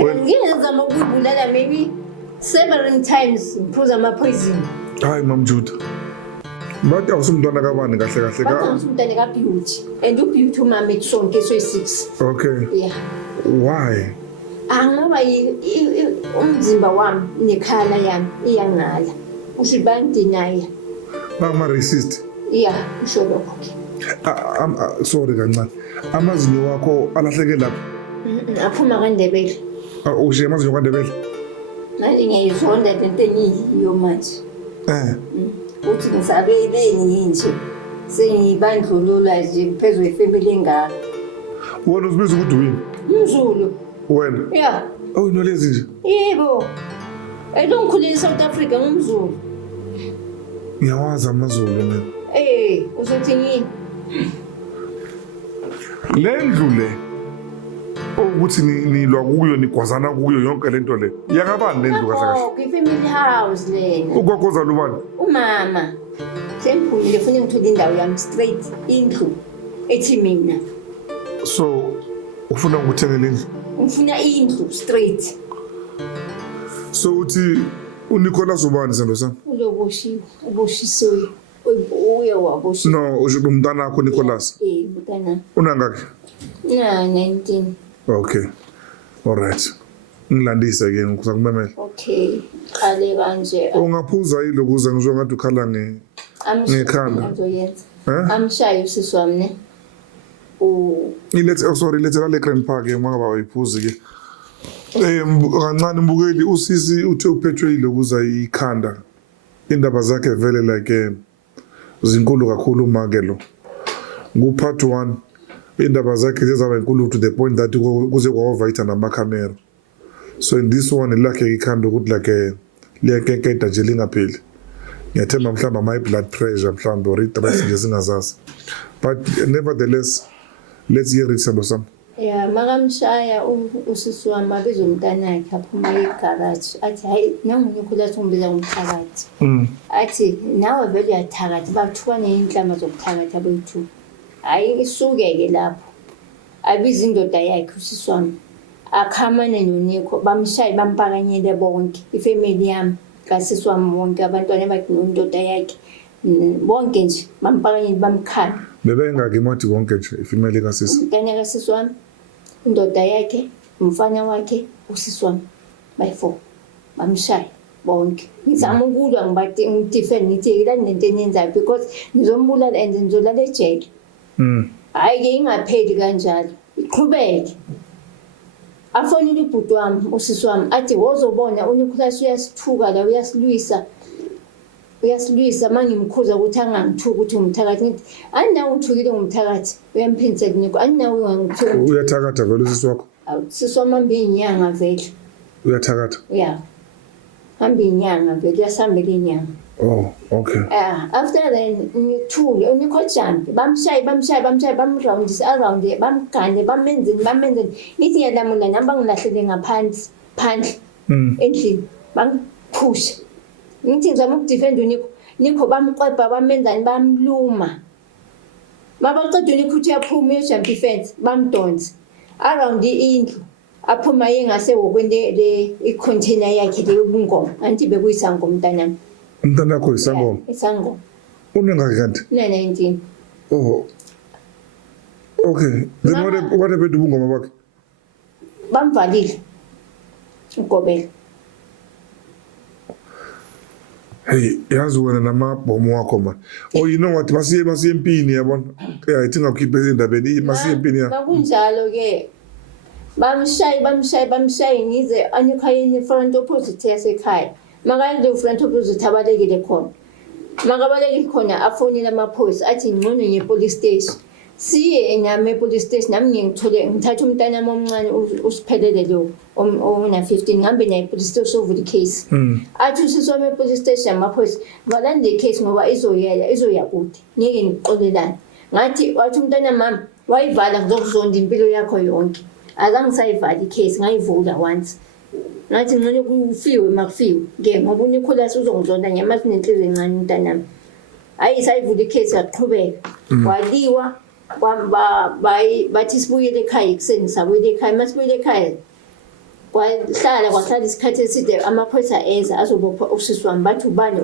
ngiyezama ukubulala maybe several times ngiphuza ama-poison. Hayi mamjuda. Bathi awusumntwana kabani kahle kahle ka? Bathi awusumntwana ka-Beauty. And uBeauty umama ethi sonke soyi-6. Okay. Yeah. Why? Ngoba umzimba wami nekhala yami iyangala. Usho bayangidinaya. Bangama-racist? Yeah, usho lokho ke. Sorry kancane. Amazinyo wakho alahleke lapha? Aphuma kaNdebele. Ushiye amazinyo kaNdebele? Manje ngiyayizonda lento engiyiyo manje. Uthi ngisabeleni nje. Sengibandlulula nje phezulu ifamily engaka. Wena uzibiza ukuthi wini? Umzulu. Wena? Yeah. Oh, inolezi nje? Yebo. Elongikhulele eSouth Africa ngumzulu. Ngiyawazi amaZulu mina. Uzothi yini? Le ndlu le ukuthi nilwa kuyo nigwazana kuyo yonke lento le. Yakabani le ndlu kahle kahle? Oh, ifamily house lena. Ugogoza lubani? Umama. Semphumile ufuna ngithola indawo yami straight indlu ethi mina. So ufuna ukuthengela indlu? Ngifuna indlu straight. So uthi uNicholas ubani sendo sami? Uloboshiwe, uboshisiwe. Uye waboshiwe. No, usho umntana wakho Nicholas. Mntana. Unangaki? 19. Okay. All right. Ngilandise ke ngizakumemela. Okay. Qale kanje. Ungaphuza yilo kuze ngizwe ngathi ukhala ngekhanda. Ngizoyenza. Amshaye usisi wami ne. Let's le grandpa ke mangaba wayiphuzi ke. Kancane mbukeli usisi uthe uphethwe yilo kuza ikhanda. Indaba zakhe vele like zinkulu kakhulu makelo. Part 1 indaba zakhe zizaba inkulu to the point that kuze kwa-overwrite nama-camera. So in this one ilakhe ikhanda ukuthi like liyakekeda nje lingapheli. Ngiyathemba mhlawumbe ama blood pressure mhlawumbe or i-stress nje singazazi. But nevertheless let's hear it sendo sami. Yeah, makamshaya usisi wami abiza umntanakhe aphuma egaraji athi hayi nanguNicholas ungibiza ngomthakathi. Athi nawe vele uyathakathi bathukwane inhlamba zokuthakathi abayithu. Hayi isuke-ke lapho abiza indoda yakhe usisi wami akhamane noNikho bamshaye bampakanyele bonke ifamily yami kasisi wami wonke abantwana bakhe nendoda yakhe bonke nje bampakanyele bamkhala. Bebengaki imodi bonke nje ifamily kasisi? Umntana kasisi wami, indoda yakhe, umfana wakhe, usisi wami bayi-4 bamshaye bonke. Ngizama ukulwa ngidefend ngithi yilani lento eniyenzayo because nizombulala and nizolala ejele. Hayi-ke ingapheli kanjalo iqhubeke. Afonile ubhuti wami usisi wami athi wozobona uNicholas uyasithuka la uyasilwisa mangimkhuza ukuthi angangithuki ukuthi umthakathi ngithi andinawo uthukile ngumthakathi uyamphindisela Nikho andinawo angithuki. Uyathakatha vele usisi wakho? Usisi wami hambe inyanga vele. Uyathakatha? Yeah. Hambe inyanga vele uyasihambela inyanga. Oh, okay. After then ngithule uNikho jump bamshaye bamroundisa around bamgane bamenzeni nithi ngiyalamula namba ngilahlele ngaphansi phandle endlini bangiphush. Ngithi ngizama ukudefend uNikho bamqwebha bamenzani bamluma. Mabaqeda uNikho uthi yaphuma uyojump ifence bamdonsa around indlu aphuma yengase wokwende le icontainer yakhe le ubungoma anti bekuyisangoma mntanami. Umntana wakho isangoma? Isangoma. Unengaki kanti? 19. Oh. Okay. Then what happened to ubungoma bakhe? Bamvalile. Ugobela. Hey, yazi wena namabhomo wakho man. Oh, you know what? Masiye empini yabona. I think akukhiphe ezindabeni masiye empini ya. Makunjalo ke. Bamshaye ngize anikhayeni front opposite yasekhaya. Makanje front opposite abalekile khona. Makabalekile khona afonile amaphoyisa athi ngcono ngepolice station. Siye enyame police station nami ngithatha umntana omncane usiphelele lo ona 15 ngihambe naye police station over the case. Athi usisome police station amaphoyisa ngalande case ngoba izoya kude ngeke ngiqolelane. Ngathi wathi umntana mama wayivala ngizokuzonda impilo yakho yonke. Azange sayivala icase ngayivula once. Ngathi ngcono kufiwe makufiwe ke ngoba uNicholas uzongizonda nyamathi nenhliziyo encane umntanami. Hayi sayivula icase yaqhubeka. Waliwa bathi sibuyele ekhaya ekuseni sabuyele ekhaya masibuyele ekhaya kwahlala isikhathi eside amaphoyisa eza azobopha usisi wami bathi ubani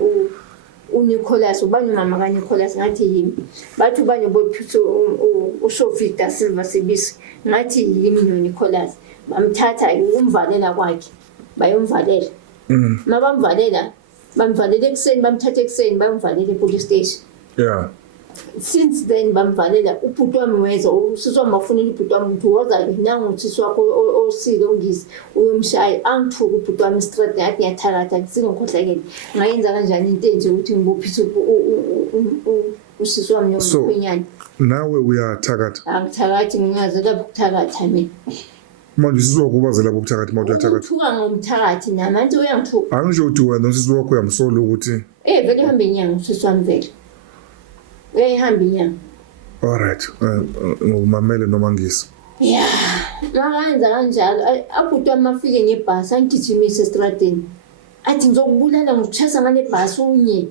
uNicholas ubani umama kaNicholas ngathi yimi bathi ubani bophisa uSophie da Silva Sibisi ngathi yimi noNicholas bamthatha umvalela kwakhe bayomvalela mabamvalela bamvalela ekseni bamthatha ekseni bayomvalela epolice station yeah since then bamvalela ubhuti wami weza usisi wami bafunela ubhuti wami ukuthi woza nangu usisi wakho osile ongisi uyomshaya angithuka ubhuti wami straight ngathi ngiyathalatha singokhohlakele ngayenza kanjani into enje ukuthi ngibophise usisi wami nomkhwenyana nawe uyathakatha angithakathi ngingaze lapho ukuthakatha mina manje usisi wakho ubazela bokuthakatha manje uyathakatha uthuka ngomthakathi namanje uyangithuka angisho ukuthi wena usisi wakho uyamsola ukuthi vele ihambe inyanga usisi wami vele uyayihamba inyanga alright ngumamele noma ngisi yeah makanza kanjalo abhuti wami afike ngebhasi angigijimise estradini athi ngizokubulala ngikuchasa ngale bhasi unye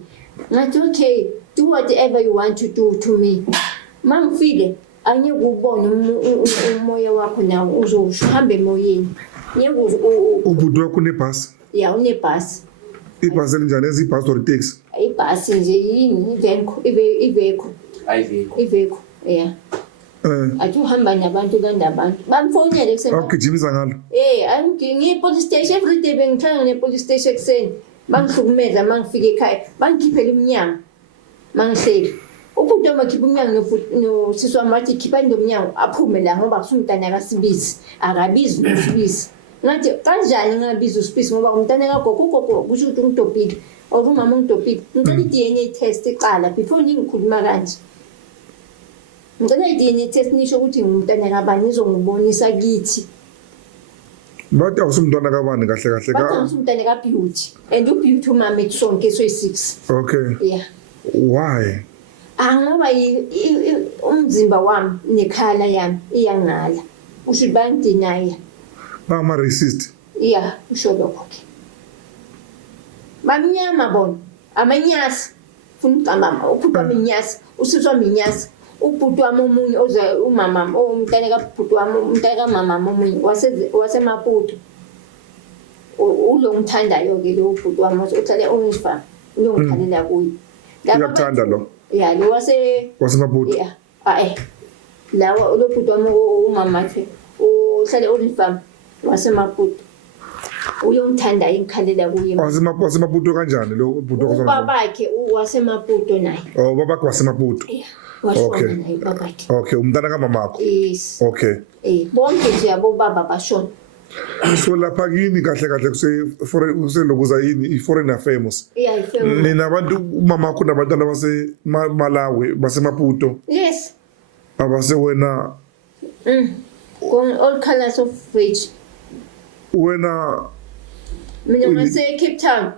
ngathi okay do whatever you want to do to me mangifike angeke ubone umoya wakho nawo uzohamba emoyeni ngeke ubhuti wakho unebhasi yeah unebhasi ibhasi elinjani ezibhasi or taxi ibhasi nje yini iveko yeah athi uhamba nabantu kandabantu bamfonela ekseni awugijimisa ngalo ngiyi-police station every day bengithanga ne-police station ekseni bangihlukumeza mangifike ekhaya bangikhiphela umnyango mangihleli ubhuti wami akhipha umnyango nosisi wami wathi khiphani nomnyango aphume la ngoba kusumntana kaSibisi akabizi noSibisi ngathi kanjani ngabiza uSibisi ngoba umntana kagogo kusho ukuthi ungidobhile or umama ungidobhile ngicela i-DNA test iqala before ngingikhuluma kanje ngicela i-DNA test nisho ukuthi ngumntana kabani nizongibonisa kithi bathi awusumntwana kabani kahle kahle bathi awusumntana kaBeauty and uBeauty umama ethi sonke soyi-6 okay yeah why ngoba umzimba wami nekhala yami iyangala usho bangidinaya bama-racist yeah usho lokho-ke bamnyama bona amanyasi funa ucabama ubhuti wami inyasi usisi wami inyasi ubhuti wami omunye umama umntana kabhuti wami umntana kamama omunye wasemaputo ulo ngithandayo-ke lo bhuti wami uhlala e-Orange Farm lo ngikhalela kuye uyakuthanda lo ya lo wasemaputo ya lawa lo bhuti wami umama wakhe uhlala e-Orange Farm wasemaputo uyongithanda ingikhalela kuye wasemaputo kanjani lo bhuti wakho babakhe wasemaputo naye babakhe wasemaputo washona naye babakhe okay umntana kamamakho yes okay bonke nje abobaba bashona so lapha kini kahle kahle kuselokuza yini i-foreign affairs ninabantu umama wakho nabantwana base-Malawi basemaputo yes abasewena all colors of rage wena mina ngase-Cape Town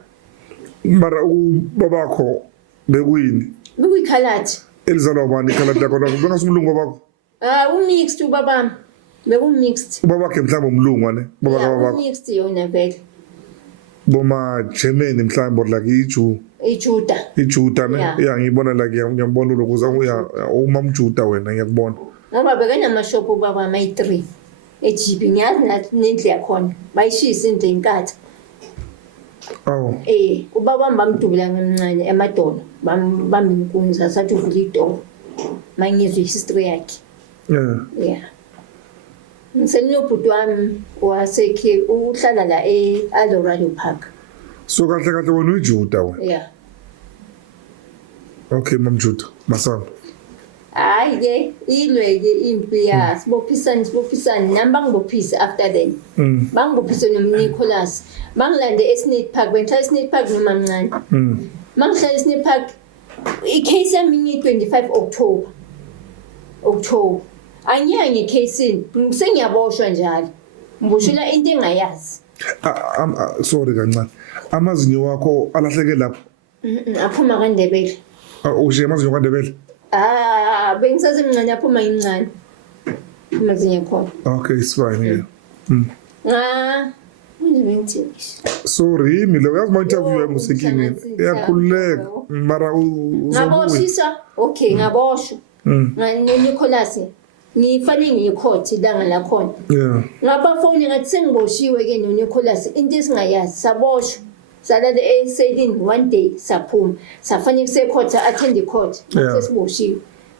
mara ubabakho bekuyini bekuyikhalati elizalwa ubani ikhalati yakho bengasumlungu babakho umixed ubabami bekumixed ubabakhe mhlawumbe umlungu ane babakho umixed yona vele boma-Germany mhlawumbe like ijuda ne ya ngiyibona like ngiyambona ulokuza umamjuda wena ngiyakubona ngoba bekanamashophu ubabami ayi-3 ejibi ngiyazi nendlu yakhona bayishisa indlu enkatha ubaba wami bamdubula ngamncane emadolo bamba inkunzi sathi uvula idolo mangizwe i-history yakhe yeah ngiselinobhuti wami wasekhe uhlala la e-Alorado Park so kahle kahle wena uyijuda wena yeah okay mamjuda masana hayi-ke ilwe-ke impi ya sibophisane nami bangibophise after then bangibophise nomNicholas bangilande eSnake Park bengihlala eSnake Park noma mncane mangihlala eSnake Park i-case yami ngi-25 October angiya ngekhasini sengiyaboshwa njalo ngiboshela into engayazi sorry kancane amazinyo wakho alahleke lapho aphuma kaNdebele ushiye amazinyo kaNdebele bengisasemncane aphuma incane amazinyo khona okay it's fine sorry lo yazi ma-interview yami usenkingeni iyakhululeka mara ngaboshisa okay ngaboshwa noNicholas ngifane ngiyicourt ilanga lakhona ngapha phone ngathi sengiboshiwe ke noNicholas into esingayazi saboshwa salale eselini one day saphuma safane kusecourt attend court sesiboshiwe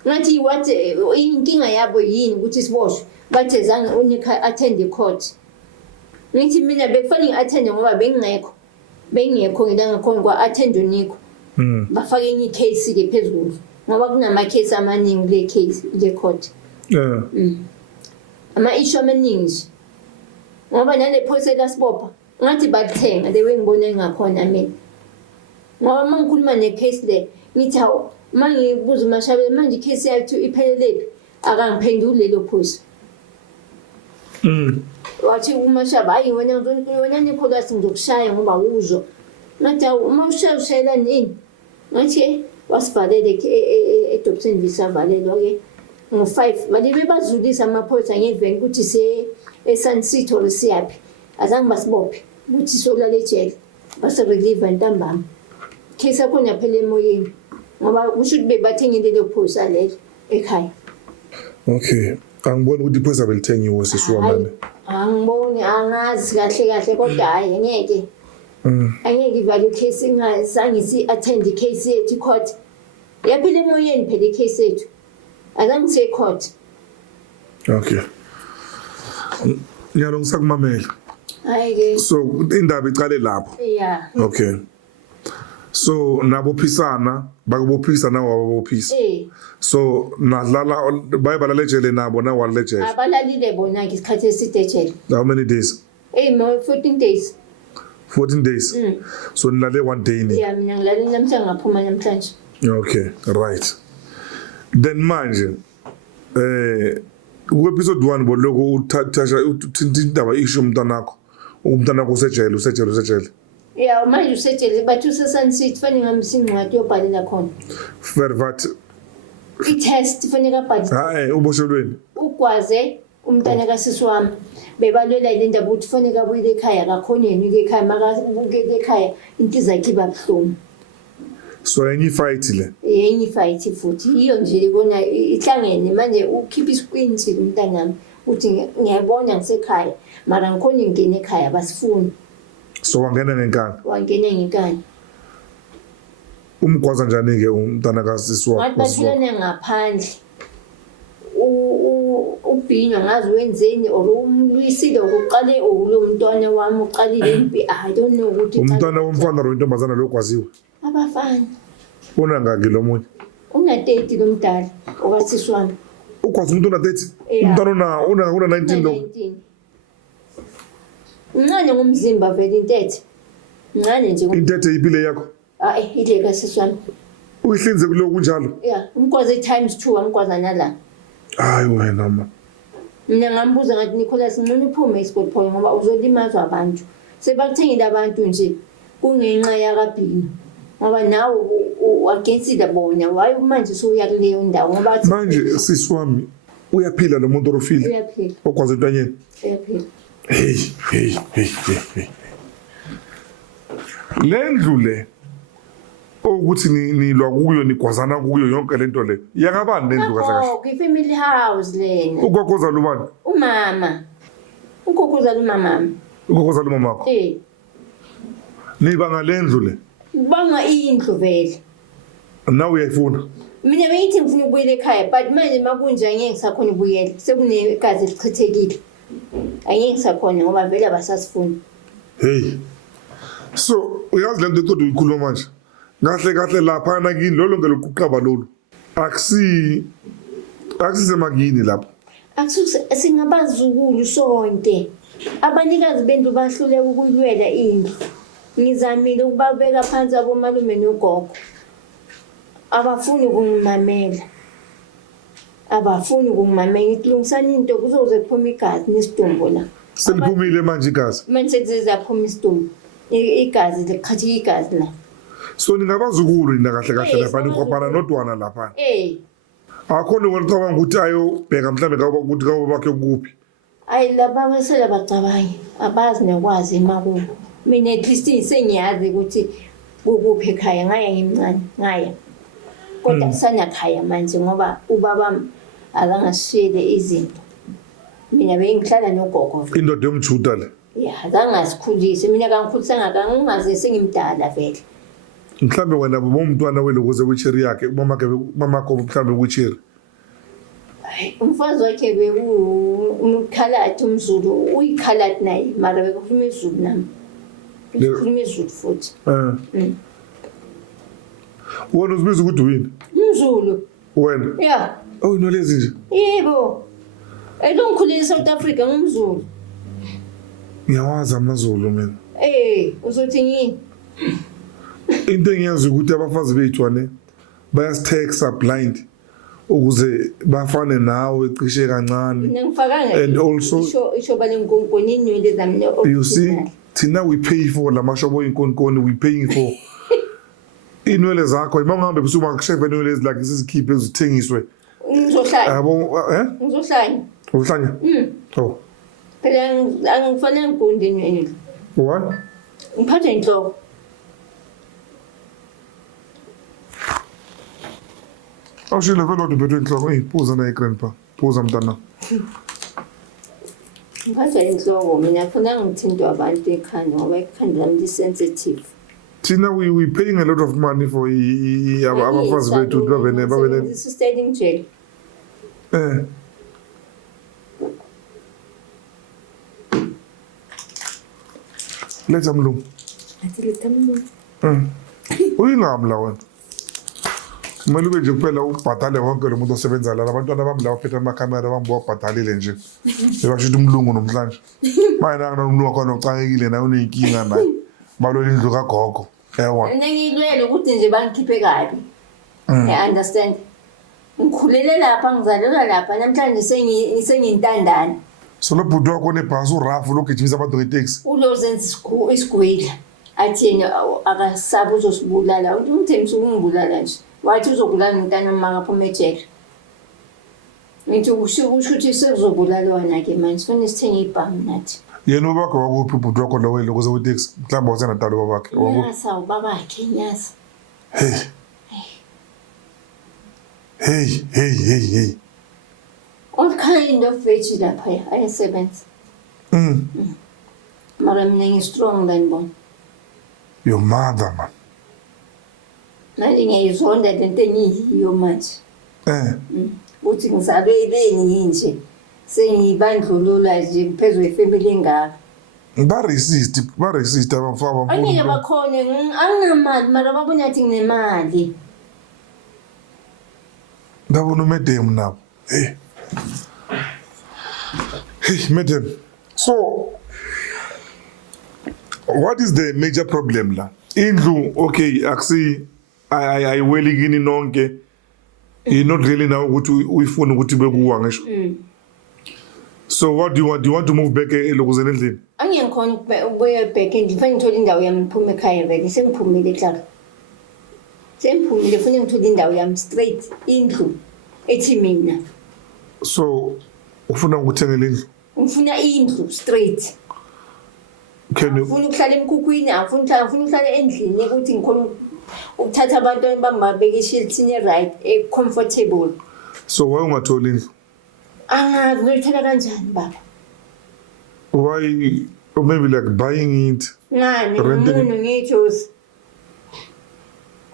ngathi what inkinga yabo yini ukuthi siboshwe bathe zange uNika attend court ngithi mina bekufanele ngi-attend ngoba bengingekho ngilanga khona kwa-attend uNiko bafake enye icase ke phezulu ngoba kunama-case amaningi le case le court ama-issue amaningi nje ngoba nale phoyisa elasibopha ngathi bathenga le wengibona engakhona mina ngoba uma ngikhuluma ne-case le ngithi hawu uma ngibuza uMashabela manje icase yethu iphelelепhi akangiphenduli lelo phoyisa wathi uMashaba hayi wena Nicholas ngizokushaya ngoba uzwa ngathi uma ushayela nini ngathi wasivalele edoption visavalelwa ke ngo5 balibe bazulisa amaphoyisa ngeveni ukuthi eSun City or siyaphi azange basibophe ukuthi sokulala ejele base relieve ntambama case yakho yaphela emoyeni ngoba kusho ukuthi bebathengile le phoyisa lelo ekhaya. Okay, angiboni ukuthi iphoyisa belithengiwe sisiwamane. Angiboni angazi kahle kodwa hayi ngeke angeke ivale case ingazange si-attend case yethu court yaphela emoyeni phela case yethu azange siye court. Okay, ngiyalo ngisakumamela. Hayi ke so indaba icale lapho. Yeah. Okay, so nabophisana bakubophisana wabophisa so nadlala bayibalale ejele nabo na walale ejele abalalile bona ke isikhathi eside ejele. How many days? 14 days. 14 days. So nilale one day ni? Yeah, mina ngilale namhlanje ngaphuma namhlanje. Okay, right. Then manje ku episode 1 boloko uthatha uthinta indaba issue umntanakho usejele. Yeah, manje usejele bathu seSun City fanele ngamsingcwadi yobhalela khona. Vervat I-test fanele abhalise. Hayi uboshelweni. Ugwaze umntana kasisi wami bebalwela ile ndaba ukuthi fanele abuyele ekhaya akakhona yena ekhaya makabukele ekhaya into zakhe babuhlungu. So enye fight le. Enye fight futhi iyo nje ibona ihlangene manje ukhipha isiqinisi umntanami uthi ngiyabona ngisekhaya mara ngikhona ngene ekhaya basifuni. So wangena ngenkani? Wangena ngenkani. Umgwaza njani ke umntana kasisi wakho? Bathulane ngaphandle. Ubhinywa ngazi wenzeni or umlwisile ukuqale lo mntwana wami uqalile impi I don't know ukuthi umntwana womfana lo intombazana lo kwaziwe. Abafana. Una ngaki lo munye? Una 30 lomdala okasisi wami. Ukwazi umuntu una 30? Umntwana una 19 lo. Uncane ngomzimba vele intethe. Uncane nje. Intethe ipile yakho? Hayi ile kasisi wami. Uyihlinze kulo kunjalo? Yeah, umkwazi times2 amkwaza nala. Hayi wena ma. Mina ngambuza ngathi Nicholas ngcono uphume eSport Point ngoba uzolimazwa abantu. Sebakuthengile abantu nje kungenxa yakabhini. Ngoba nawe against bona why manje soya kuleyo ndawo ngoba manje sisi wami uyaphila lo muntu orofile. Uyaphila. Okwazi intanyeni? Uyaphila. Hey. Lendlu le ukuthi nilwa kuyo nigwazana kuyo yonke lento le yakabani lendlu kahle kahle? Oh, ifamily house lena. Ugogoza lubani? Umama. Ugogoza lumama. Ugogoza lumama wakho? Niba ngalendlu le? Banga indlu vele. Nawe uyayifuna? Mina beyithi ngifuna ukubuyela ekhaya but manje makunje angeke ngisakhona ukubuyela sekunegazi elichithekile. Angeke ngisakhona ngoba vele abasasifuni. Hey. So uyazi lento eqodo uyikhuluma manje. Kahle lapha na kini lolo ngelokuqaba lolu. Akusisemakini lapho. Singabazukulu sonke. Abanikazi bendlu bahluleka ukuyilwela indlu. Ngizamile ukubabeka phansi abomalume nogogo. Abafuni ukungimamela. Ngilungisana into kuzoze kuphuma igazi nesidumbu la. Seliphumile manje igazi. Manje sezaphuma isidumbu. Igazi liqhathi igazi la. So ningabazukulu nina kahle lapha nikhopana nodwana lapha. Akhona ngicabanga ukuthi ayobheka mhlambe ukuthi kawo bakhe kuphi. Ayi laba basela bacabange abazi nekwazi emakubo. Mina at least sengiyazi ukuthi kuphi ekhaya ngaya ngimncane ngaya. Kodwa kusana khaya manje ngoba ubaba akangasishiyele izinto. Mina bengihlala nogogo. Indoda yomjuda le. Yeah, akangasikhulisi. Mina kangikhulisanga kangingaze sengimdala vele. Mhlambe wena bomntwana welokuze wheelchair yakhe mamakho mhlambe wheelchair. Umfazi wakhe umkhalati umZulu uyikhalati naye mara bekukhuluma isiZulu nami. Ngikhuluma isiZulu futhi. Wena uzibiza ukuthi wini? umZulu. Wena? Yeah. Oh, inolezi nje? Yebo. Elongikhulele eSouth Africa ngumZulu. Ngiyawazi amaZulu mina. Uzothi yini? Into engiyazi ukuthi abafazi bethu ne bayasitheksa blind ukuze bafane nawe cishe kancane. Ngifakanga. And also isho balenkonkoni inwele zami. You see, thina we pay for la mashobo inkonkoni we paying for. Inwele zakho imangahambe busuma kusheva inwele ezilike sizikhiphe ezithengiswe. Ngizohlanya. Yabo Ngizohlanya. Uhlanya? Oh. Phela angifanele ngigunde inwele. What? Ngiphathe inhloko. Awushile vele kodwa ubethwe inhloko phuza na grandpa. Phuza mntana. Ngiphathe inhloko mina kufanele ngithintwe abantu ekhanda ngoba ikhanda lami li-sensitive. Tina, we paying a lot of money for abafazi bethu babe stayed in jail. Let's mlungu. Athi letha mlungu. Uyingamla wena. Kumele ube nje kuphela ubhatale wonke lo muntu osebenza la abantwana bami la baphethe amakhamera bambi wabhatalile nje. Bebasho ukuthi umlungu namhlanje. Manje nanga nomlungu khona ocakekile naye uneyinkinga naye. Balole indlu kagogo. Ngiyilwele ukuthi nje bangikhiphe kabi. I understand. Ngikhulele lapha ngizalelwa lapha namhlanje sengiyintandane. So lo bhuti wakho nebhasi urafu lokugijimisa abantu ngeteksi. Ulozenza isigwila. Athi yena akasabi uzosibulala. Umthembu ungibulala nje. Wathi uzobulala ngintana makaphuma ejele. Ngithi usho ukuthi sekuzobulala wena ke manje sifuna sithenge ibhamu nathi. Yena ubakhe wakuphi ubhuti wakho lo welo kuze uteksi mhlawumbe wasenatalo babakhe wakuphi? Yasa ubabakhe nyasa. Hey. All kind of veggie lapha ayasebenza. Mara mina ngi-strong than bona. Your mother man. Manje ngiyayizonda lento engiyiyo manje. Uthi ngizalweleni nje. Sengibandlulula nje phezulu efamily engaka. Ba-racist abafana. Angeke bakhona anginamali mara babona athi nginemali. Ndabona umedem nabo. Hey madam. So what is the major problem la? Indlu okay akusi ayiwelikini nonke. You're not really now ukuthi uyifuna ukuthi bekuwa ngisho. So what do you want? Do you want to move back elokuzeni endlini? Angiyakhona ukubuya back endlini. Kufanele ngithole indawo yami ngiphume ekhaya vele. Sengiphumile ehlala. Sengiphumile kufanele ngithole indawo yami straight indlu ethi mina. So ufuna ukuthengela indlu? Ngifuna indlu straight. Can you? Ufuna ukuhlala emkhukwini, ngifuna ukuhlala endlini ukuthi ngikhona ukuthatha abantu bambabeke ishelthini right comfortable. So why ungatholi indlu? Angazi ngiyithola kanjani baba? Why? Or maybe like buying it? Ngani umuntu ngiyithosi.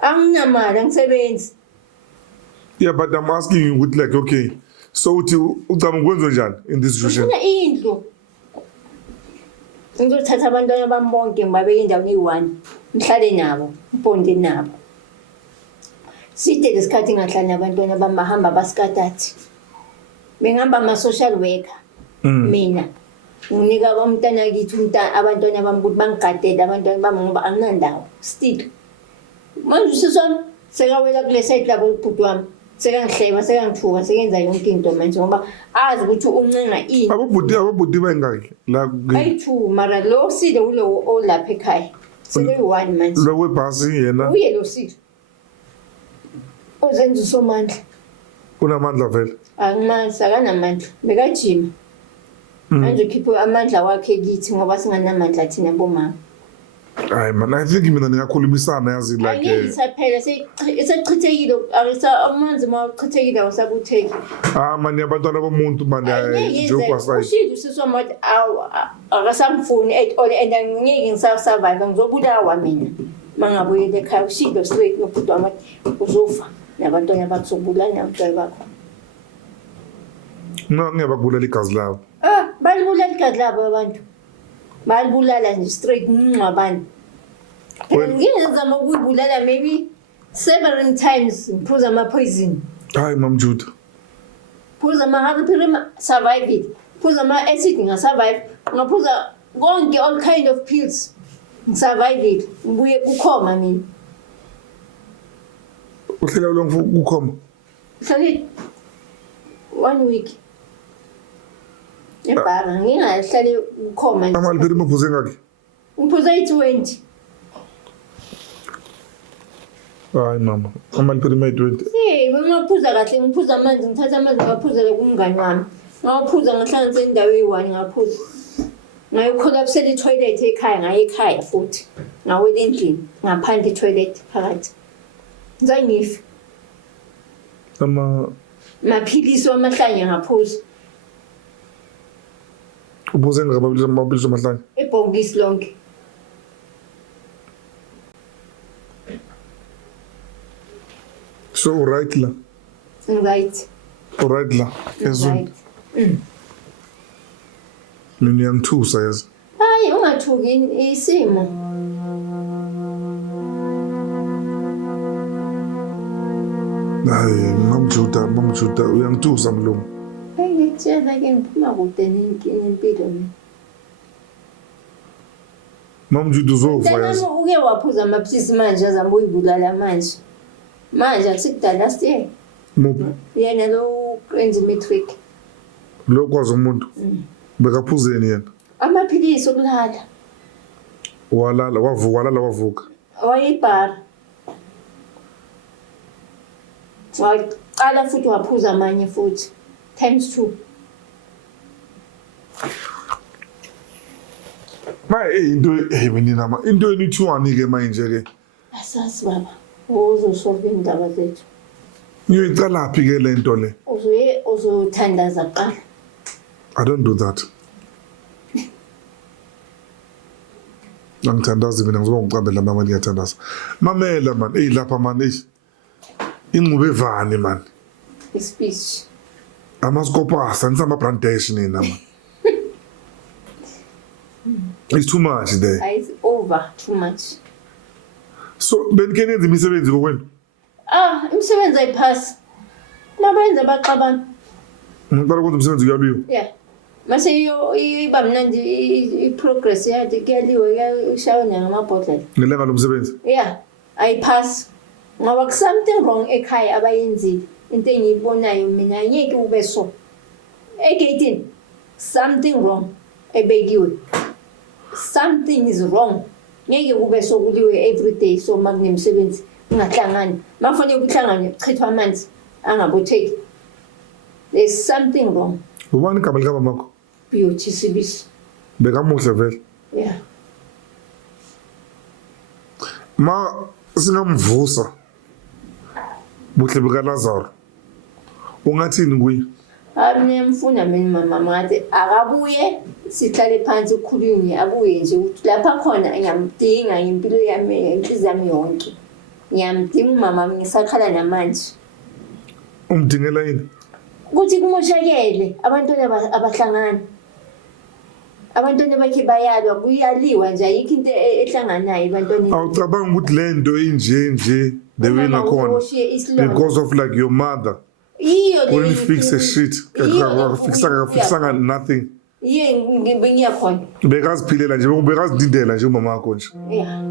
Anginamali angisebenzi. Yeah, but I'm asking you with like okay. So ucama ukwenza njani in this situation? Ngifuna indlu. Ngizothatha abantwana bami bonke ngibabeke endaweni eyi-1 ngihlale nabo ngibonde nabo. Side lesikhathi ngahlala nabantwana bami bahamba basikatathi. Bengihamba ama-social worker. Mina nginika umntana kithi abantwana bami ukuthi bangigadele abantwana bami ngoba anginandawo still. Manje usisona sekawela kule side labo ubhuti wami. Sekangihleba sekangithuka sekenza yonke into manje ngoba azi ukuthi uncenga ini. Ababhuti bengaki la ayi2 mara lo sile ulo olapha ekhaya sele1 manje lo webhasi yena uye lo sile ozenza usomandla unamandla vele angimazi akanamandla bekajima manje ukhiphe amandla wakhe kithi ngoba singanamandla thina bomama Hayi man, I think mina ningakhulumisana yazi like Angeke isaphela isechithekile amanzi mawuchithekile awusabutheki. man yabantwana bomuntu man joke aside. Ushilo sisoma akasamfuni and angeke ngisasurvive ngizobulawa mina. Mangabuyela ekhaya ushilo straight nobhuti wami uzofa nabantwana bakuzobulala nabantwana bakho. No ngiyabakubulala igazi labo. Balibulala igazi labo abantu. Balibulala nje straight abantu. Ngiyenzama ukuyibulala maybe several times ngiphuza ama-poison. Hayi Mam Juda. Phuza ama-haloperidol survive it. Phuza ama-acid ngasurvive. Ngaphuza konke all kind of pills. Ngisurvive it. Ngibuye kukhoma mina. Uhlela long ukukhoma. Hlale 1 week. Ebhanga ngingahlale ukhoma nje. Ama-haloperidol maphuze ngakhe? Ngiphuza i-20. Hayi mama, ama-haloperidol ma-20. Ngaphuza kahle ngiphuza amanzi ngithatha amanzi ngaphuzela kumngani wami. Ngaphuza ngahlanganisa indawo eyi-1 ngaphuza. Ngayokholaphsela i-toilet ekhaya ngaye ekhaya futhi. Ngawela endlini ngaphandle i-toilet phakathi. Ngizangife. Maphilisi wamahlanye ngaphuza. Uphuze ngamaphilisi wamahlanye? Ibhokisi lonke. So right la? Right. Right la? Ezweni? Mina uyangithusa yazi. Hayi ungathuki isimo. Hayi Mam Juda uyangithusa mlungu. Ngitshela ke ngiphuma kude nempilo mina. Mam Juda uzofa yazi. Mntana uke waphuza amaphilisi manje azama uyibulala manje. Manje akusikudala last year. Muphi? Yena lo Cranes Matric. Lo kwazi umuntu. Bekaphuzeni yena. Amaphilisi okulala. Walala wavuka. Wayibhara. Waqala futhi waphuza amanye futhi ×2. Into enithiwani ke manje ke? Asazi baba. Uzosolve indaba zethu. Ngiyoyicalaphi ke lento le? Uzothandaza kuqala. I don't do that. Angithandazi mina ngizoba ngicambela mama ngiyathandaza. Mamela man, lapha man inqube evani man. Speech. Amaskopasa nisama brandesh nina man. It's too much there. It's over too much. So benikenenza imisebenzi kokwenu? Imisebenzi ayiphasi. Nabenza baxabana. Ngicela ukwenza umsebenzi kuyabiwa. Yeah. Mase iba mnandi i-progress yathi kuyaliwe kuyashaywa ngamabhodlela. Ngelenga lomsebenzi? Yeah. Ayiphasi. Ngoba something wrong ekhaya abayenzile. Into engiyibonayo mina ngeke ube so. Egate something wrong ebekiwe. Something is wrong. Ngeke kube so kuliwe every day so makunemsebenzi ungahlangani. Mafanele ukuhlangana chithwa amanzi angabotheki. There's something wrong. Ubani igama lika mamakho? Beauty Sibisi. Bekamuhle vele. Yeah. Ma singamvusa. Buhle bika Lazaro. Ungathini kuye? Mfuna mina mama ngathi akabuye sihlale phansi ukukhulunywe abuye nje ukuthi lapha khona ngiyamdinga impilo yami inhliziyo yami yonke. Ngiyamdinga umama ngisakhala namanje. Umdingela yini? Kuthi kumoshakele abantwana abahlangana. Abantwana bakhe bayalwa kuyaliwa nje ayikho into ehlanganayo abantwana. Awucabanga ukuthi lento inje the way nakhona because of like your mother. Couldn't fix a shit. Fixanga nothing. Ngiyakhona. Bekaziphilela nje bekazidindela nje umama wakho nje. Yeah.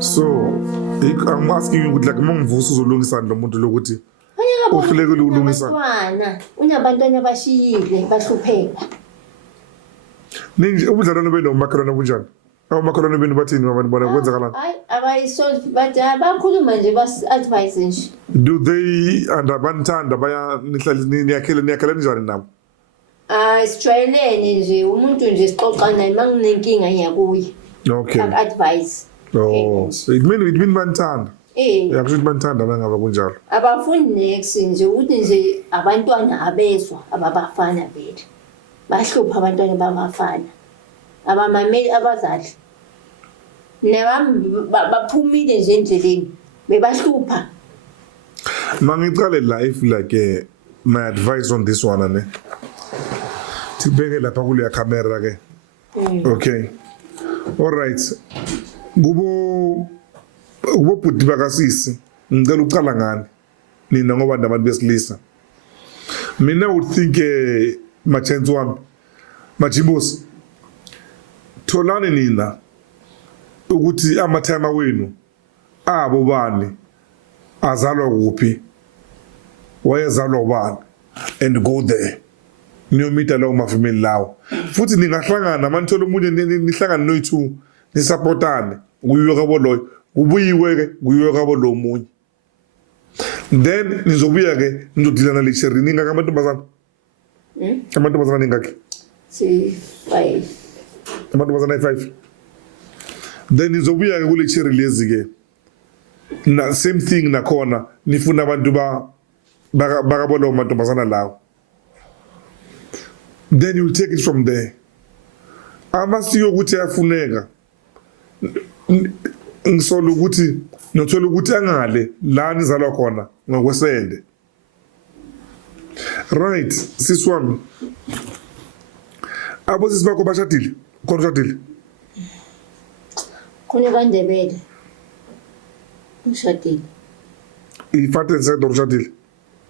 So, I'm asking you ukuthi like mangvusa uzolungisana nomuntu lokuthi uhlekile ukulungisa. Unabantwana abashiyile bahlupheka. Ninje ubudlelwano benu nomakhelwane bunjani? Amakhelwane benu bathini mama nibona kwenzakalani? Abayisolve but bakhuluma nje bas-advise nje. Do they banithanda baya niyakhela njani nabo? Sijwayelene nje umuntu nje sixoxa naye manginenkinga ngiyakuye. Okay. Advice. Oh, it mean banthanda. Yakusho banthanda mangaba kunjalo. Abafundi next nje ukuthi nje abantwana abezwa ababafana vele. Bahlupha abantwana bangafana. Abamameli abazali. Nebami baphumile nje endleleni. Bebahlupha. Mangicale life like my advice on this one ane. Tibeke lapha kule camera ke. Okay. All right. Kubo bhuti bakasisi ngicela uqala ngani nina ngoba ndabantu besilisa. Mina would think machenzi wami Majimbosi tholani nina ukuthi amathema wenu abo bani azalwa kuphi wayezalwa ubani and go there niyomita lawo mafamily lawo futhi ningahlangana manithola umunye nihlangana noyi2 nisupportane kuyiwe kabo loyo ubuyiwe ke kuyiwe kabo lo munye then nizobuya ke nizodilana lecture ninga amantombazana amantombazana ningakhe 5 amantombazana 5 then nizobuya ke ku lecture lezi ke na same thing nakhona nifuna abantu bakabona amantombazana lawo then you take it from there amasiko ukuthi ayafuneka ngisolo ukuthi nothola ukuthi angale la nizalwa khona ngokwesende right siswami abo sisibakho bashadile kontractile khona kaNdebele ushadile ifathe sento ushadile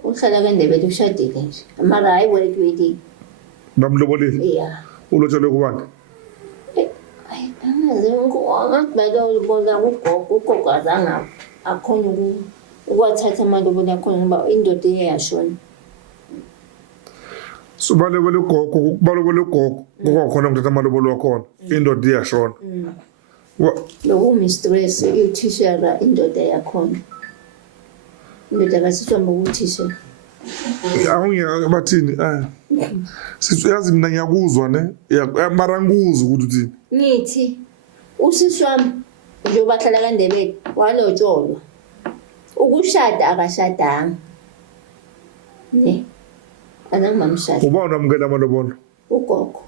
uhlala kaNdebele ushadile nje mara hayi wedding bamlobolile yeah ulotshole kubani Angazibona ugogo azange akhona ukwathatha amalobolo akhona ngoba indoda iyashona. So balobolo gogo kukhona ukuthatha amalobolo akhona indoda iyashona. Lo mistress utishera indoda yakhona. Indoda kasithomba ukuthisha. Bathini siyazi mina ngiyakuzwa ne mara ngikuza ukuthi uthini ngithi usisi wami nje bahlala kaNdebele walotsholwa ukushada akashadanga ne anamamshada ubona amukela amalobolo ugogo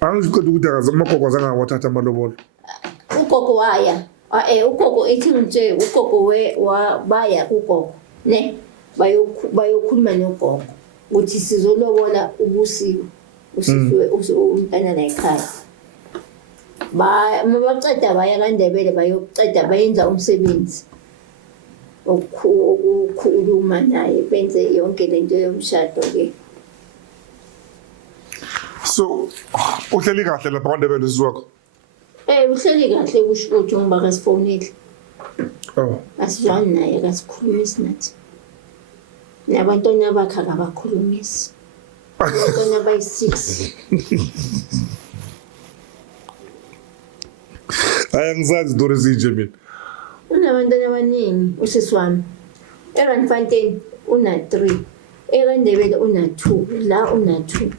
angiziqeda ukuthi amagogo azange wathatha amalobolo ugogo waya ugogo ethi nje ugogo baya kugogo ne bayokhuluma nogogo ukuthi sizolobola ubusiwe usifwe umntana la ekhaya mabaqeda baya kaNdebele bayoqeda bayenza umsebenzi okukhuluma naye benze yonke lento yomshado ke so uhleli kahle lapha kaNdebele sizwakho uhleli kahle kusho ukuthi ngoba kasifonile asizwani naye kasikhulumisi nathi nabantwana bakhe akabakhulumisi abantwana bayi6 ayangizazi dore zinje mina unabantwana abaningi usisi wami eRandfontein una3 eKaNdebele una2 la una2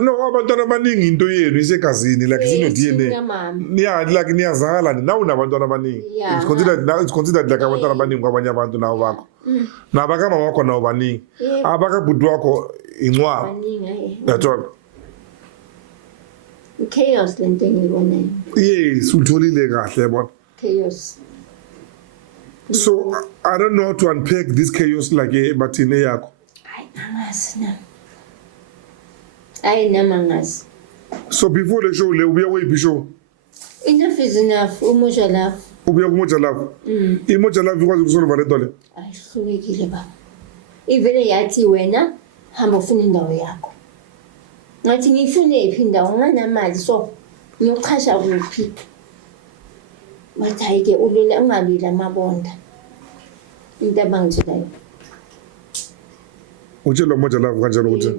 no abantwana abaningi into yenu isegazini like sino DNA like niyazala nawu nabantwana abaningi it's considered like abantwana abaningi kwabanye abantu nawo bakho nabakama wakho nawo baningi abakabhuti wakho incwaba that's all chaos lento engiyibona yes utholile kahle yabona chaos so I don't know how to unpack this chaos like bathini yakho ayinamangazi so before the show le ubuya kuyiphi show enough is enough umoja love ubuya kumoja love imoja love ikwazi ukusolva le dole ayihlulekile baba ivele yathi wena hamba ufuna indawo yakho ngathi ngifune iphi indawo nganamali so ngiyochasha kuphi bathi ayike ulula ungalila amabonda into abangitshelayo utshela umoja love kanjalo ukuthi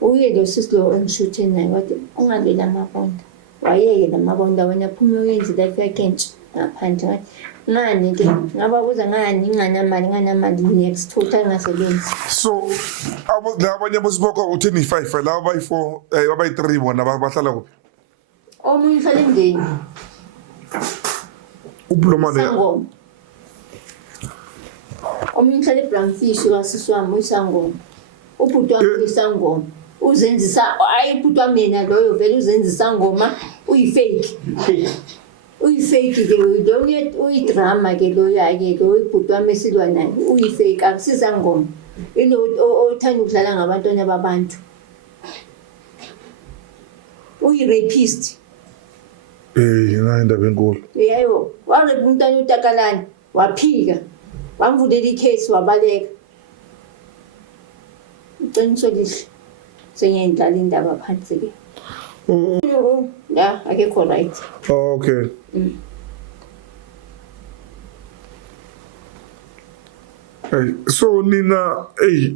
uye lo sisi lo ongishuthe naye wathi ungalila amabonda wayeke lamabonda wena phuma uyenze life yakhe nje ngaphandle wathi ngani ke ngababuza ngani nganamali next total ngasebenzi. So abanye abosiboko u-25 laba bayi-4 abayi-3 bona bahlala kuphi? Omunye uhlala endeni uPlomane Sangoma. Omunye uhlala eBraamfish kasisi wami uSangoma. Ubhuti wami uSangoma uzenzisa ayibhuti wami yena loyo vele uzenzisa ngoma uyifake. Uyifake ke udonye uyidrama ke lo yake lo ibhuti wami esilwa naye uyifake akusiza ngoma ilo othanda ukudlala ngabantwana babantu uyirapist yena indaba enkulu yayo warepa umntwana uTakalani waphika wamvulela icase wabaleka uqiniso lihle sengiyendlala indaba phansi ke la akekho right. Okay. So nina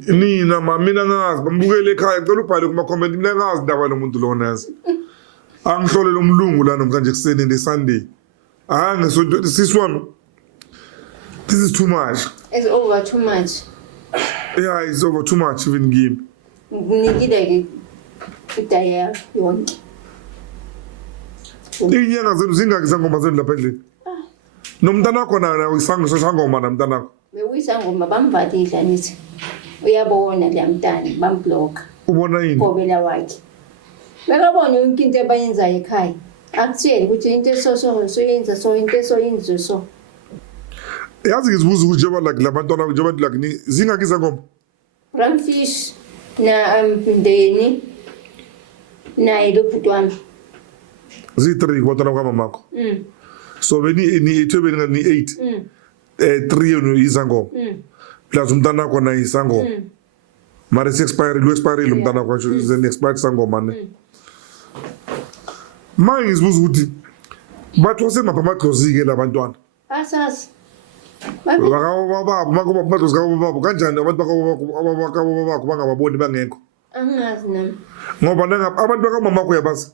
mina ngazi bambukele ekhaya ngicela ubhale kuma comment mina ngazi indaba lomuntu lo nazi angihlolela umlungu la namhlanje kuseni le Sunday ngesonto sisi wami this is too much. It's over too much. Yeah, it's over too much even game. Nginikile ke idaya yonke. Inyanga zenu zingaki zangoma zenu lapha endlini? Nomntana wakho na uyisango sangoma namntana wakho. Bewuyisangoma bamvalile nithi. Uyabona le mntana bamblock. Ubona yini? Gobela wakhe. Bekabona yonke into abayenzayo ekhaya. Akutshela ukuthi into soyenza so into soyenza so. Yazi ngizibuza ukuthi njengoba like labantwana njengoba like zingaki zangoma? Braamfish na Mndeni na ilobhuti wami. Zi3 kwatana kwa mamakho. So beni ni 8. 3 yenu izangoma. Plus umntana wakho na isangoma. Mara si expire lo umntana wakho then expire sangoma ne. Manje ngizibuza ukuthi bathu wasemapha amaglozi ke labantwana. Asas. Makho kanjani abantu bakho bangababoni bangekho? Angazi nami. Ngoba abantu bakaMamakho uyabazi?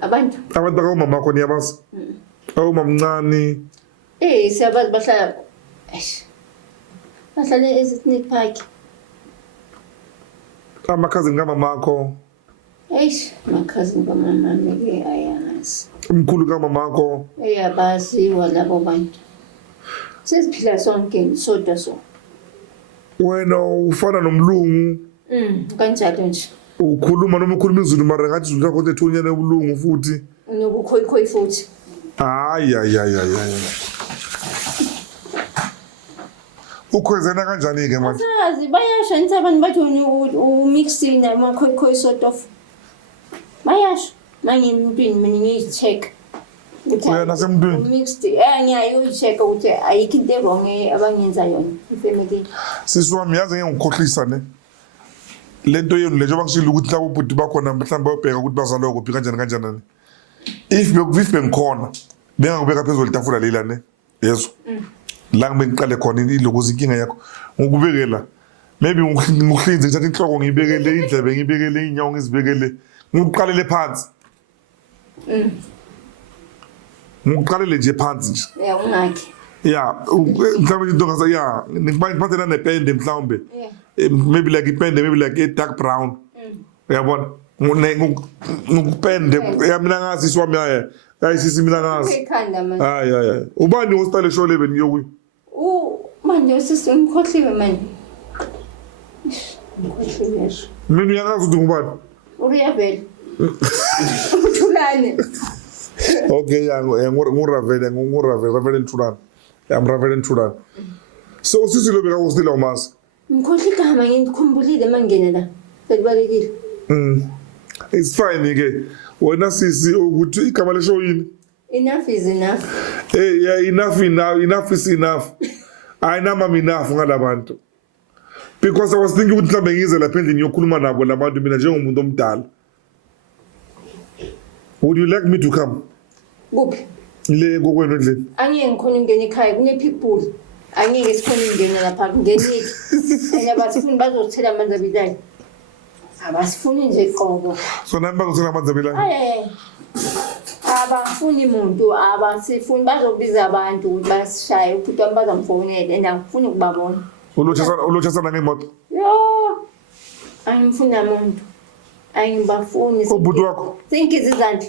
Abantu bakaMamakho niyabazi? Mamncane. Siyabazi bahlala. Bahlala eSnake Park. Amakhazini kaMamakho. Makhazini kamama ke ayazi. Umkhulu kaMamakho. Baziwa labo bantu. Sesiphila sonke sodwa so. Wena ufana nomlungu. Kanjalo nje. Ukhuluma noma ukhuluma izulu mara ngathi izulu lakho ethunyana ubulungu futhi. Nobukhoyi futhi. Hayi. Ukhwezena kanjani ke manje? Sazi bayasho ngithi abantu bathi umixing namakhoyi sort of. Bayasho manje impini mina ngiyicheck. Wena semntwini mixed ngiyayicheck ukuthi ayikho into wrong abangenza yona ifamily. Sisi wami yazi ngikukhohlisa ne. Lento yenu lejo bangishilo ukuthi labo bhuti bakhona mhlawumbe bayobheka ukuthi bazalwa kuphi kanjani. If bengikhona bengakubeka phezulu letafula lela ne. Yeso. La ngiqale khona ilokuza inkinga yakho. Ngikubekela. Maybe ngihlinze ngithatha inhloko ngibekele indlebe ngibekele inyawo ngizibekele. Ngiqalele phansi. Ngiqalele nje phansi nje. Ungakhe. Mhlawumbe into ngasa ngiphathela nepende mhlawumbe. Maybe like ipende maybe like a dark brown. Uyabona? Ngikupende mina ngazi swami ayisisi mina ngazi. Ekhanda manje. Hayi. Ubani hostile show 11 ngiyokuyi? Manje sisi ngikhohliwe manje. Ngikhohliwe. Mina uyangazi ukuthi ngubani? Uriyavela. Uthulane. Okay, Ravel Turan. I'm Ravel Turan. So sisi lo beka usila umazi. Ngikhohle igama ngikhumbulile mangene la. Selibalekile. It's fine ke. Wena sisi ukuthi igama le show yini? Enough is enough. Enough is enough. Ayinama enough ngalabantu. Because I was thinking ukuthi mhlambe ngize lapha endlini yokhuluma nabo labantu mina njengomuntu omdala. Would you like me to come? Kuphi? Le ngokwenu endlini. Angeke ngikhona ingena ekhaya kune-people. Angeke sikhona ingena lapha kungenile. Abasifuni bazothela amanzi abilayo. Abasifuni nje qobo. So nami bazothela amanzi abilayo. abafuni muntu abasifuni bazokubiza abantu ukuthi basishaye ukuthi bazamfonela and angifuni ukubabona. Ulotshasana ngemoto? Yo, angifuna muntu. Angibafuni. Ubhuti wakho? Sengigeza izandla.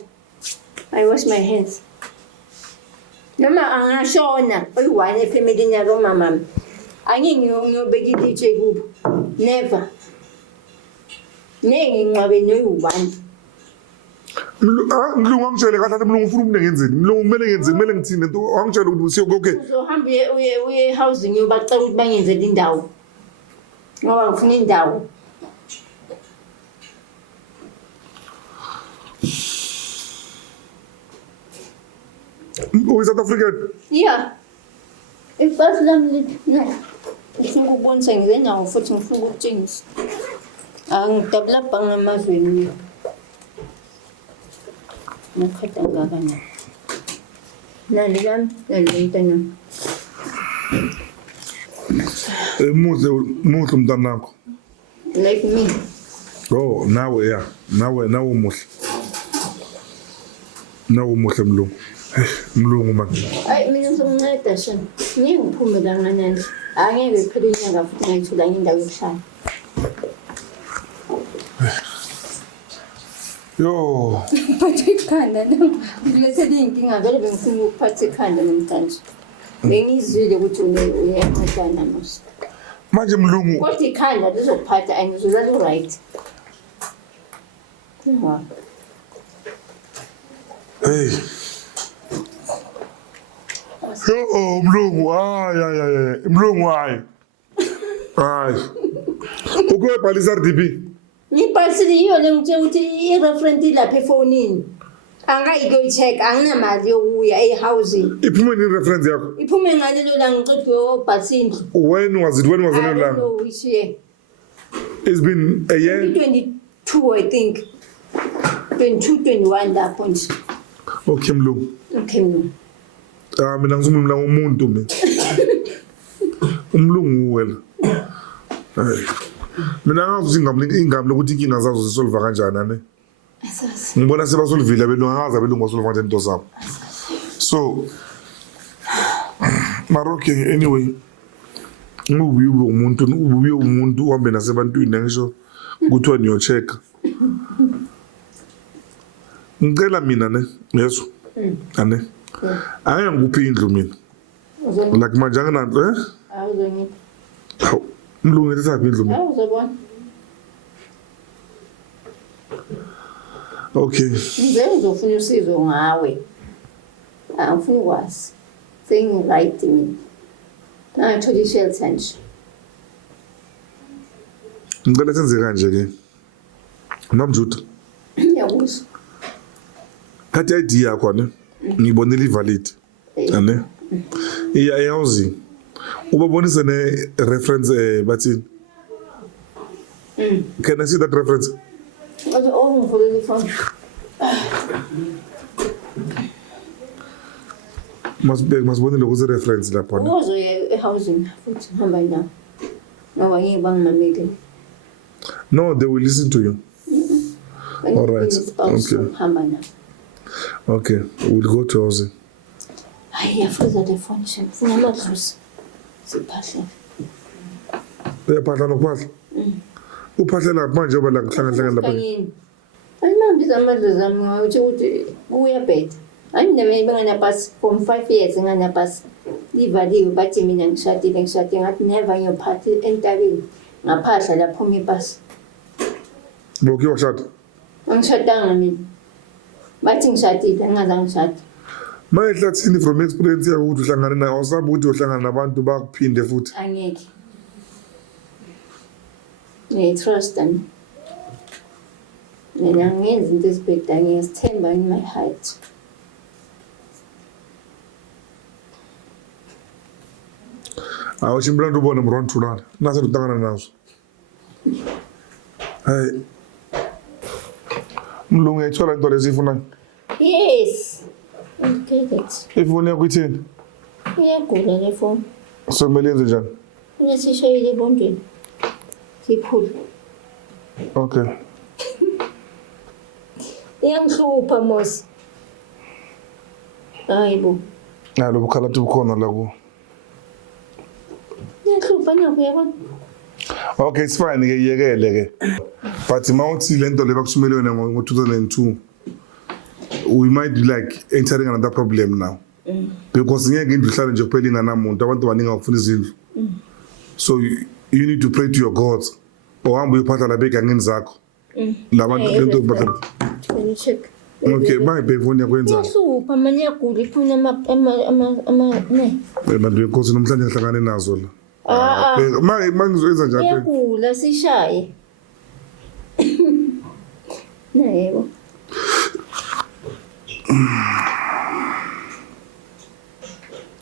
I wash my hands. Noma angashona oyi-1 efamilini yalo mama. Ngiyobeka ilitshe kubo. Never. Ngingcwabe noyi-1. Mlungu angitshele kahle mlungu ufuna ukuthi ngenzeni? Mlungu kumele ngenzeni? Kumele ngithini lento? Angitshele ukuthi siyoke. Uzohamba uye housing uyobacela ukuthi bangenzele indawo. Ngoba ngifuna indawo. Oh, South African? Yeah. If that's lovely, no. Ngifuna ukubonisa ngizendawo futhi ngifuna ukutshengisa. Angidevelop ngamazweni. Nakhata ngakana. Nani lami, nalintana. Muhle umntanakho. Like me. Oh, nawe yeah. Nawe umuhle. Nawe umuhle mlungu. Mlungu man. Ay mina ngizomnceda shana. Ngiyengiphume la nganani. Angeke iphele inyanga futhi ngayithola indawo yokuhlala. Yo. Phathe ikhanda ngilethele inkinga vele bengifuna ukuphatha ikhanda namhlanje. Bengizwile ukuthi uyancedana mos. Manje mlungu. Kodwa ikhanda lizokuphatha angizozala right. Hey. Yo mlungu ay. Mlungu ay. Ukuyobhalisa RDP. Ngibhalisile iyo ngitshela ukuthi i-reference lapha efonini. Angayike uyi-check anginamali yokuya e-housing. Iphume ni reference yakho? Iphume ngalelo langa ngicela ukubhalisa indlu. When was it lelo I langa? don't know which year. It's been a year. 2022 I think. 21 lapho nje. Okay mlungu. Okay mlungu. Mina ngizumla umuntu mina. Umlungu wena. Hayi. Mina ngazi ingam lokuthi inkinga zazo zisolva kanjani ne? Asasi. Ngibona sebasolvile abelungu ngazi abelungu basolva kanjani into zabo. So Maroke anyway. Ubuye umuntu uhambe nasebantwini ngisho kuthiwa niyo check. Ngicela mina ne yeso. Ane. Ake ngikuphi indlu mina. Like manje nginanto Awuzongiphi. Mlungu ngisaphi indlu mina. Awuzobona. Okay. Ngizele ngizofuna usizo ngawe. Angifuni ukwazi. Sengi-right mina. Ngithola i-shelter nje. Ngicela senze kanje ke. Mamjuda. Ngiyakuzwa. Khathi ID yakho ne? Ngibonile ivalid. Ane? Iyayazi. Ubabonise ne reference bathini? Can I see that reference? Oh, ngivulele ifoni. Masibonile kuze reference lapha ne? Uzoya e-housing futhi hamba nawo. Ngoba ngeke bangimamele. No, they will listen to you. All right. Okay. Hamba nawo. Okay, we'll go to housing. Hayi yafuza le phone nje. Ngifuna amadluzi. Siphahla. Uyaphahla nokuphahla? Uphahlela manje ngoba la ngihlangana lapha. Ayimambiza amadluzi ami ngokuthi ukuthi kuyabheda. Hayi mina benganapasi from 5 years nganapasi. Livaliwe bathi mina ngishadile ngathi never ngiyophatha entabeni. Ngaphahla lapho ngipasi. Boki washada? Angishadanga mina. Bathi ngishadile ngazange ngishade. Mayehlathini from experience yakho ukuthi uhlangane nayo awusabi ukuthi uhlangana nabantu bakuphinde futhi. Angeke. Trust them. Mina ngenza into ezibhedda ngiyazithemba in my heart. Awusho imlando ubone mronthulana. Nase utangana nazo. Hayi. Mlungu ethola into lesifuna. Yes. Okay, that. Ifoni yakho ithini? Iyagula le phone. So kumele yenze njani? Uyasishayela ebondweni. Siphula. Okay. Iyangihlupha mos. hayibo Lo bukhalathi bukhona la ku. Ngiyahlupha nakho yabona. Okay, it's fine ke yekele ke. But mawuthi lento le bakushumele yona ngo 2002. We might be like entering another problem now. Because ngeke indlu ihlale nje kuphela inganamuntu abantu baningi abafuna izindlu. So you need to pray to your gods. Ohamba uyophatha la begangeni zakho. Labantu lento bakho. Check. Okay, bye Bevonia kwenza. Ngiyahlupha manje yagula ifuna ama ne. Bantu benkosi namhlanje ngihlangane nazo la. Mangizoyenza njani? Yagula sishaye. Nayebo.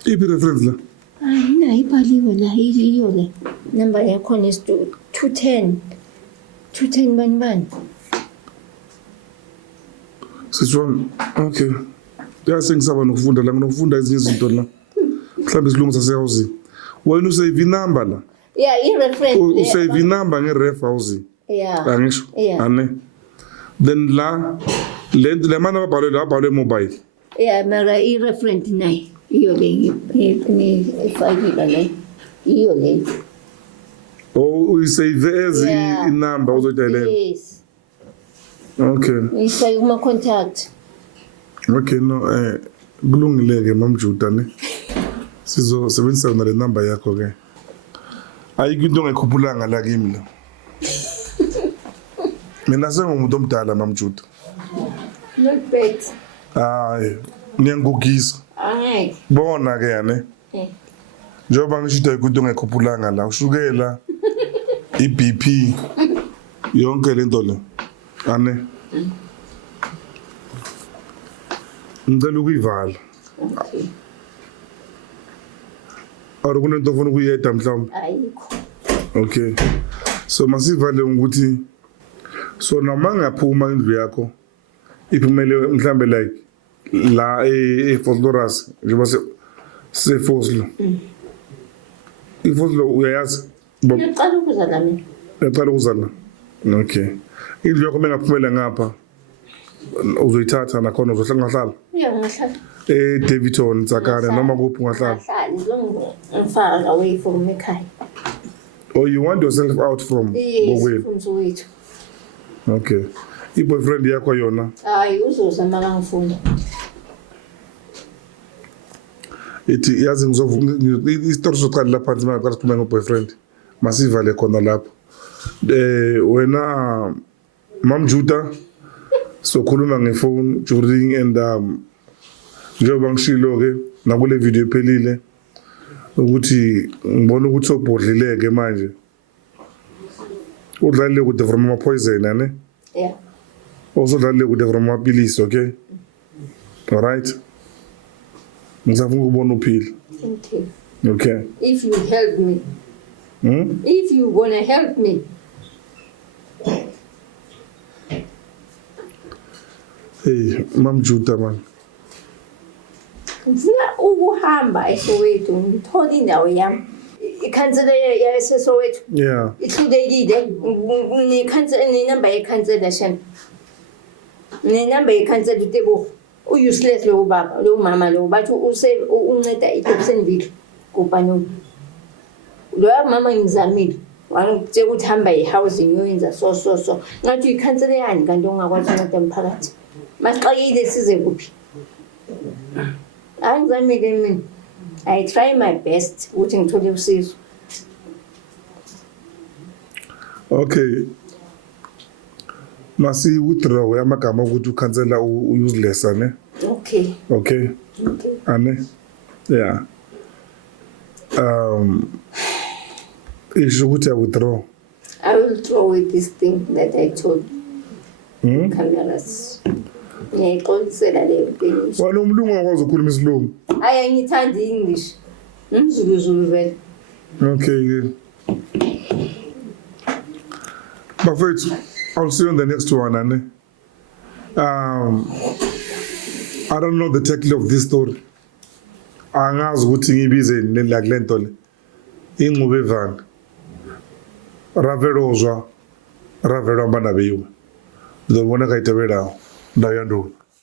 Iphi reference la? Ayina ibhaliwe la iyo le. Number yakho is 210. 210 bani. Sitshwa okay. Yasengisaba nokufunda la nginokufunda ezinye izinto la. Mhlawumbe isilungu sasehawuzi. Wena usave inumber la. Yeah, i-reference. Usave inumber nge-ref housing. Yeah. Angisho? Yeah. Ane. Then la le mana babhalwe mobile. Yeah, mara i-reference nayi. Iyo le ngifakile le. Iyo le. Oh, uyisave as inumber uzoyidalela. Yes. Okay. Ngifake kuma contact. Okay, no kulungileke mamjuda ne. Sizosebenzisa yona le number yakho ke. Ayikho into ongekhuphulanga la kimi la. Mina sengumuntu omdala mamjuda. Not bad. Hayi, ngiyangugisa. Angeke. Bona ke yane. Njoba ngisho ayikho into ongekhuphulanga la, ushukela iBP yonke lento le. Ane. Ngicela ukuyivala. Okay. Awuri kunento ofuna ukuyeda mhlawumbe. Ayikho. Okay. So masivale ukuthi so noma ngaphuma indlu yakho iphumele mhlambe like la eFosloras njengoba seFoslo. iFoslo uyayazi? Ngiyaqala ukuza la mina. Uyaqala ukuza la. Okay. Indlu yakho mengaphumela ngapha uzoyithatha nakhona uzohlala. Ngiyahlala. Davidton Tsakane noma kuphi ungahlala. Ngifaka away from ekhaya. Or you want yourself out from Yes, from Soweto. Okay. I-boyfriend yakho yona? Hayi uzoza maka ngifuna. Ithi yazi ngizovuka i-story soqala lapha nje maqala sikhuluma ngo-boyfriend. Masivale khona lapho. Wena Mamjuda sokhuluma ngefone during and njengoba ngishilo ke nakule video ephelile ukuthi ngibona ukuthi sobhodlileke manje udlalile kude from ama poison ane Yeah. usodlalile kude from amapilisi. Okay, all right, ngizafuna ukubona uphila. Thank you. Okay, If you help me. If you gonna help me. hey Mamjuda man, Ngifuna ukuhamba eSoweto ngithola indawo yami. Ikhansela yaseSoweto. yeah, Ihlulekile. Nekhansela nenamba yekhansela shame. Nenamba yekhansela utebo useless lo baba lo mama lo bathi unceda iTopsenville kubani. Lo mama ngizamile. Wangitshela ukuthi hamba ehousing yoyenza so. Ngathi ikhansela yani kanti ongakwazi unceda emphakathi. Masixakile size kuphi? Angizamile mina. I try my best ukuthi ngithole usizo. okay. Masi withdraw amagama ukuthi ukhansela useless ane. Okay. Okay, ane, yeah. Isho ukuthi I withdraw. I will throw away this thing that I told you. Cameras. Ngiyayixolisela leyo thing. Wena umlungu akwazi ukukhuluma isilungu. Hayi ngithanda English. Ngizulu vele. Okay. Bafethu, I'll see you on the next one, ane. I don't know the title of this story. Angazi ukuthi ngibize la kulento le. Ingqube evana. Ravelozwa. Ravelo bana beyiwe. Ndobona kayitebela ndawo yandulu.